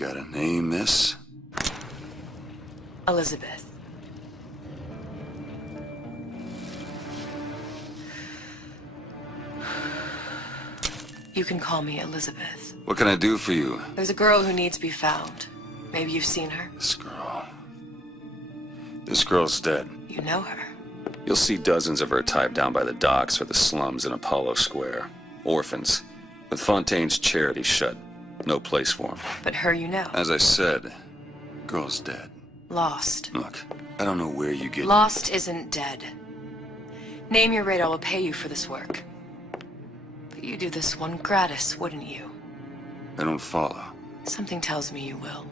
got a name, miss? Elizabeth. You can call me Elizabeth. What can I do for you? There's a girl who needs to be found. Maybe you've seen her. This girl's dead. You know her. You'll see dozens of her type down by the docks or the slums in Apollo Square. Orphans. With Fontaine's charity shut. No place for them. But her you know. As I said, girl's dead. Lost. Look, I don't know where you get... Lost isn't dead. Name your rate, I will pay you for this work. But you do this one gratis, wouldn't you? I don't follow. Something tells me you will.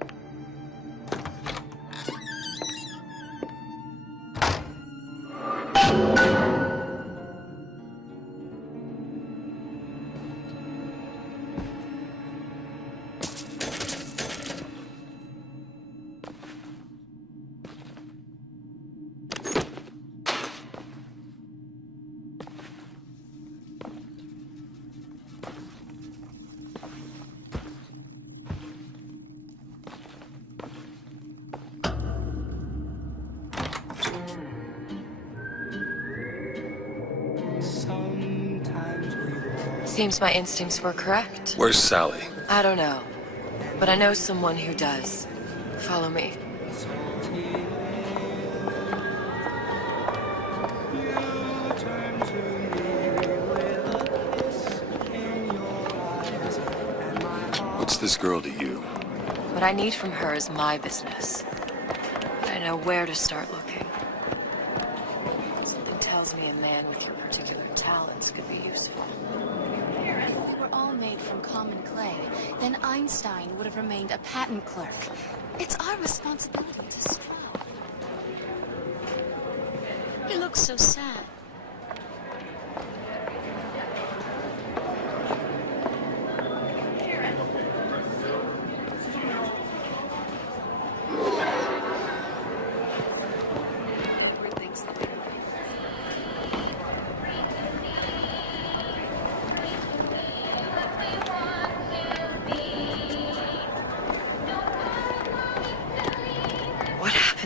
Seems my instincts were correct. Where's Sally? I don't know, but I know someone who does. Follow me. What's this girl to you? What I need from her is my business. But I know where to start looking. Something tells me a man with your particular talents could be useful. If we were all made from common clay, then Einstein would have remained a patent clerk. It's our responsibility to strive. He looks so sad.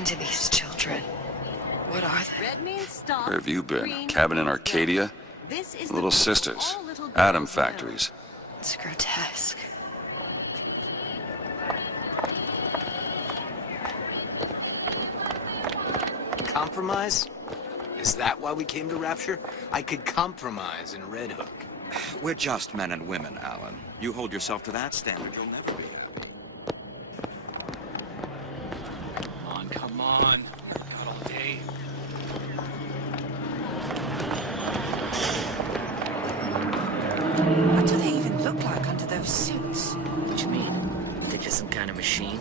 To these children. What are they? Where have you been? Cabin in Arcadia? Little sisters. Atom factories. It's grotesque. Compromise? Is that why we came to Rapture? I could compromise in Red Hook. We're just men and women, Alan. You hold yourself to that standard, you'll never be happy. Come on. Got all day. What do they even look like under those suits? What you mean? Are they just some kind of machine?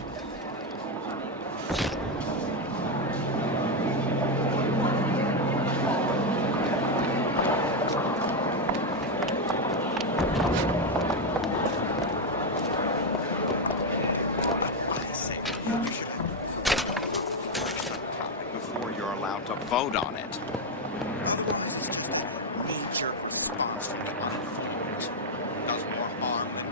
Before you're allowed to vote on it. Otherwise, it's just a knee-jerk response to unfold. Does more harm than...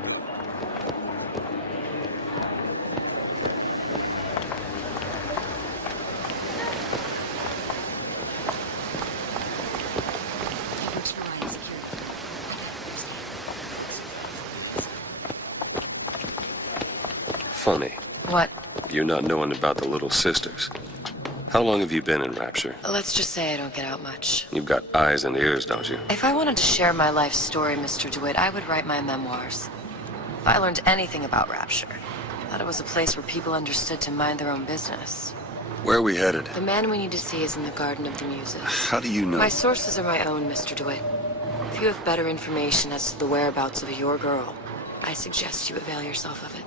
Funny. What? You not knowing about the Little Sisters. How long have you been in Rapture? Let's just say I don't get out much. You've got eyes and ears, don't you? If I wanted to share my life story, Mr. DeWitt, I would write my memoirs. If I learned anything about Rapture, I thought it was a place where people understood to mind their own business. Where are we headed? The man we need to see is in the Garden of the Muses. How do you know? My sources are my own, Mr. DeWitt. If you have better information as to the whereabouts of your girl, I suggest you avail yourself of it.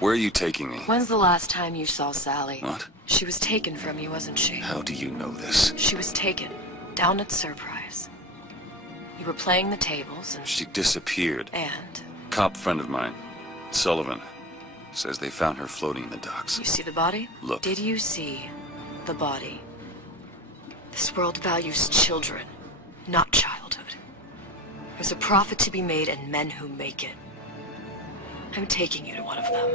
Where are you taking me? When's the last time you saw Sally? What? She was taken from you, wasn't she? How do you know this? She was taken, down at Surprise. You were playing the tables and... She disappeared. And? Cop friend of mine, Sullivan, says they found her floating in the docks. You see the body? Look. Did you see the body? This world values children, not childhood. There's a profit to be made and men who make it. I'm taking you to one of them.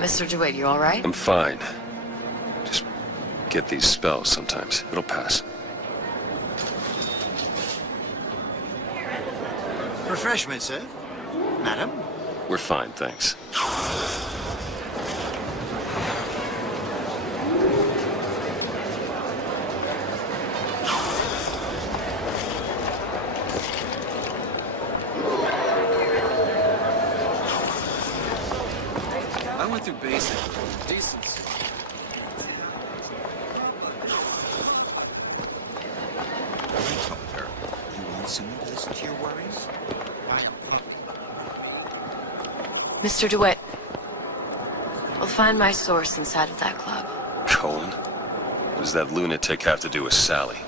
Mr. DeWitt, you alright? I'm fine. Just get these spells sometimes. It'll pass. Refreshment, sir. Madam? We're fine, thanks. I went through basic. Decency. I told her, you want someone to listen to your worries? Mr. DeWitt, we'll find my source inside of that club. Cohen? What does that lunatic have to do with Sally?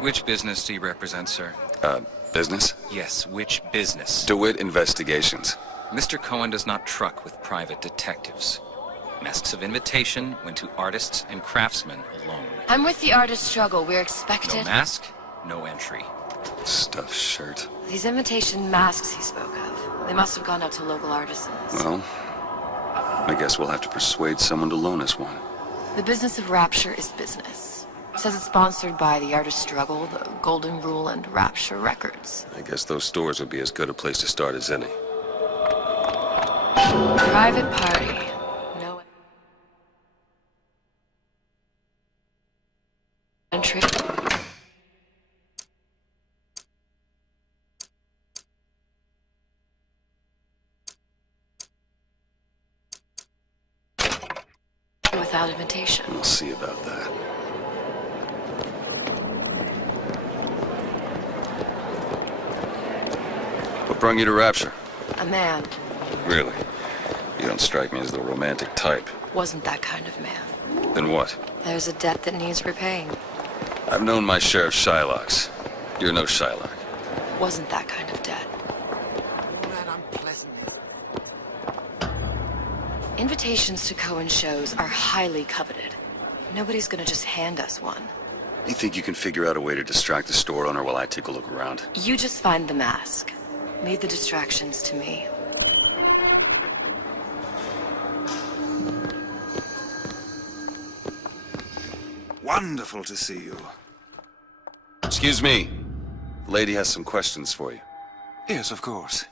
Which business do you represent, sir? Business? Yes, which business? DeWitt Investigations. Mr. Cohen does not truck with private detectives. Masks of invitation went to artists and craftsmen alone. I'm with the artist struggle. We're No expected. mask, no entry. Stuffed shirt. These invitation masks he spoke of, they must have gone out to local artisans. Well, I guess we'll have to persuade someone to loan us one. The business of Rapture is business. It says it's sponsored by the Artist Struggle, the Golden Rule, and Rapture Records. I guess those stores would be as good a place to start as any. Private party. No entry. Without invitation. We'll see about that. What brought you to Rapture? A man. Really? You don't strike me as the romantic type. Wasn't that kind of man. Then what? There's a debt that needs repaying. I've known my share of Shylocks. You're no Shylock. Wasn't that kind of debt. All that unpleasantly. Invitations to Cohen shows are highly coveted. Nobody's gonna just hand us one. You think you can figure out a way to distract the store owner while I take a look around? You just find the mask. Leave the distractions to me. Wonderful to see you. Excuse me. The lady has some questions for you. Yes, of course.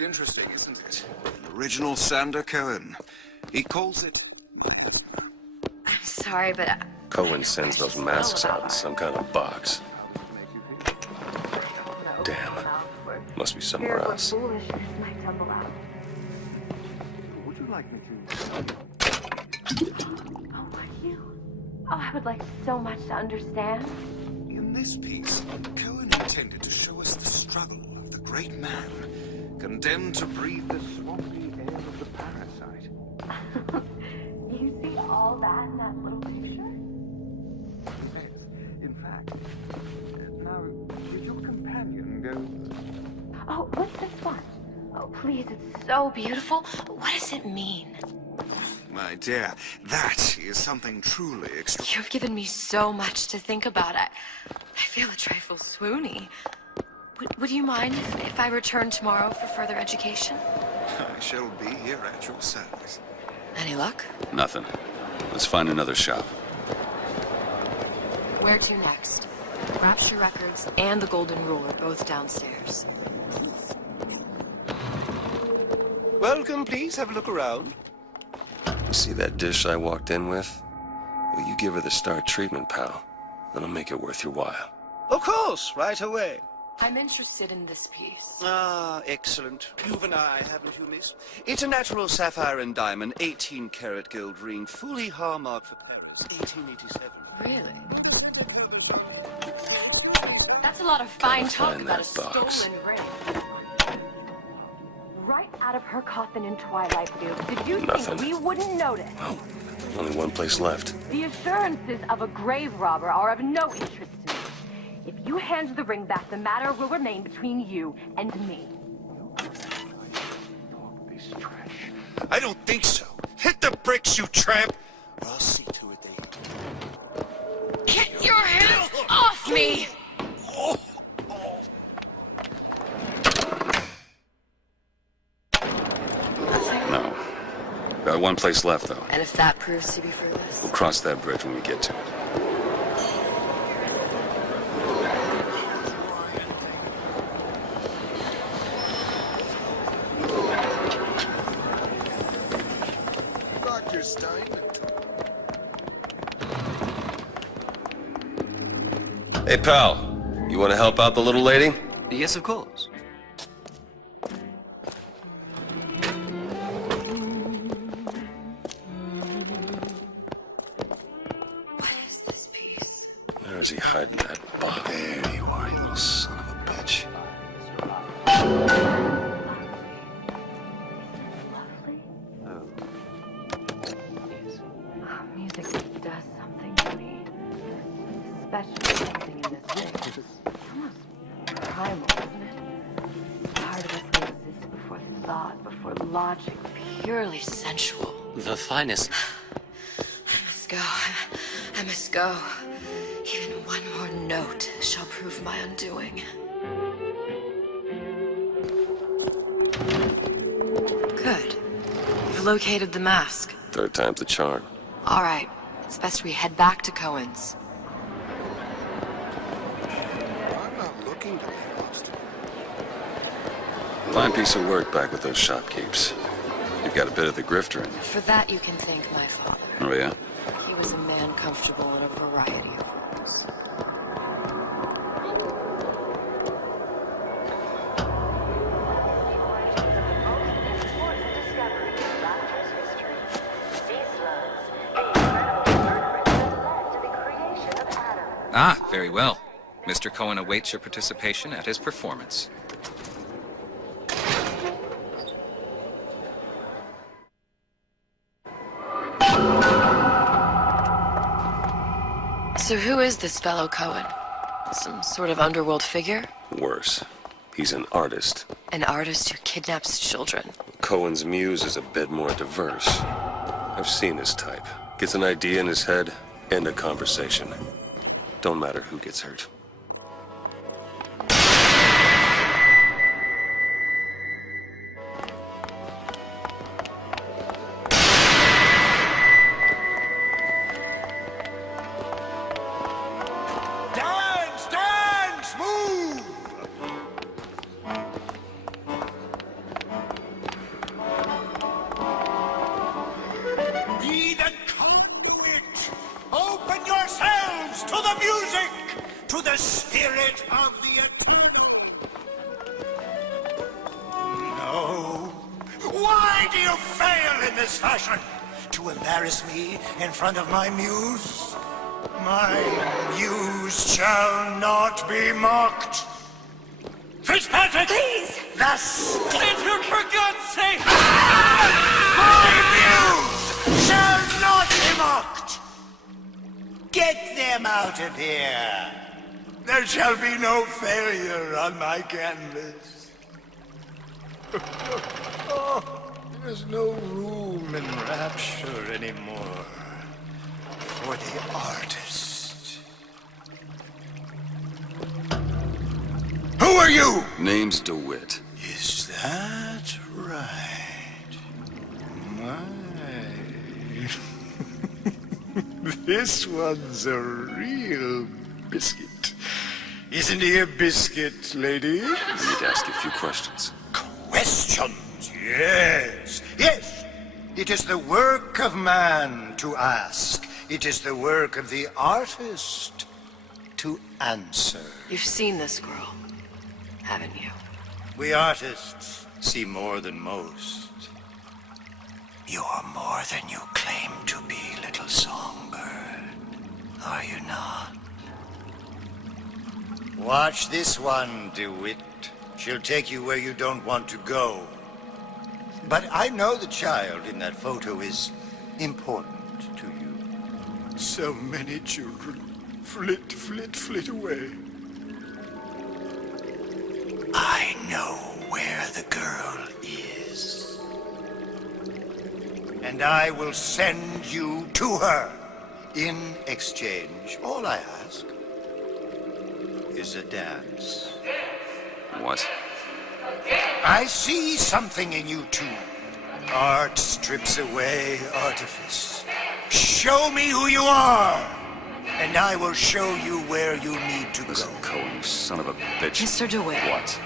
Interesting, isn't it? An original Sander Cohen. He calls it... I'm sorry, but Cohen sends those masks out in some kind of box. Damn. Must be somewhere else. Would you like me to? Oh, would you? Oh, I would like so much to understand. In this piece, Cohen intended to show us the struggle of the great man, condemned to breathe the swampy air of the parasite. You see all that in that little picture? Yes, in fact. Now, did your companion go... Oh, what's this one? Oh, please, it's so beautiful. What does it mean? My dear, that is something truly extraordinary. You've given me so much to think about. I feel a trifle swoony. Would you mind if I return tomorrow for further education? I shall be here at your service. Any luck? Nothing. Let's find another shop. Where to next? Rapture Records and the Golden Rule are both downstairs. Welcome, please have a look around. You see that dish I walked in with? Well, you give her the star treatment, pal. That'll make it worth your while. Of course, right away. I'm interested in this piece. Ah, excellent. You've an eye, haven't you, miss? It's a natural sapphire and diamond, 18-karat gold ring, fully hallmarked for Paris, 1887. Really? That's a lot of fine talk find about a that box. stolen ring. Right out of her coffin in Twilight View. Did you Nothing. think we wouldn't notice? Oh, only one place left. The assurances of a grave robber are of no interest to me. If you hand the ring back, the matter will remain between you and me. This trash. I don't think so. Hit the bricks, you tramp! Or I'll see to it they... Get your hands off me! No. Got one place left, though. And if that proves to be fruitless? We'll cross that bridge when we get to it. Dr. Stein. Hey, pal. You want to help out the little lady? Yes, of course. What is this piece? Where is he hiding that box? There you are, you little son of a bitch. Music does something to me. Especially something in this ring. It's almost primal, isn't it? Part of us that exists before thought, before logic, purely sensual. The finest. I must go. I must go. Even one more note shall prove my undoing. Good. You've located the mask. Third time's the charm. All right. It's best we head back to Cohen's. I'm not looking to be lost. Fine piece of work back with those shopkeepers. You've got a bit of the grifter in you. For that, you can thank my father. Oh, yeah? He was a man comfortable in a variety of roles. Ah, very well. Mr. Cohen awaits your participation at his performance. So who is this fellow Cohen? Some sort of underworld figure? Worse. He's an artist. An artist who kidnaps children. Cohen's muse is a bit more diverse. I've seen this type. Gets an idea in his head, end a conversation. Don't matter who gets hurt. Dance! Dance! Move! Be the conduit! Open yourselves to the music! To the spirit of the eternal! No. Why do you fail in this fashion? To embarrass me in front of my muse? My muse shall not be mocked. Fitzpatrick! Please! Thus! Fitzpatrick, for God's sake! My muse shall not be mocked! Get them out of here! There shall be no failure on my canvas. Oh, there's no room in rapture anymore for the artist. Who are you? Name's DeWitt. Is that right? My. This one's a real biscuit. Isn't he a biscuit, lady? I need to ask you a few questions. Questions? Yes. Yes. It is the work of man to ask. It is the work of the artist to answer. You've seen this girl. haven't you? We artists see more than most. You're more than you claim to be, little songbird. Are you not? Watch this one, DeWitt. She'll take you where you don't want to go. But I know the child in that photo is important to you. So many children flit, flit, flit away. I know where the girl is. And I will send you to her. In exchange, all I ask is a dance. What? I see something in you two. Art strips away artifice. Show me who you are, and I will show you where you need to Listen, go. Cohen, you son of a bitch. Mr. DeWitt. What?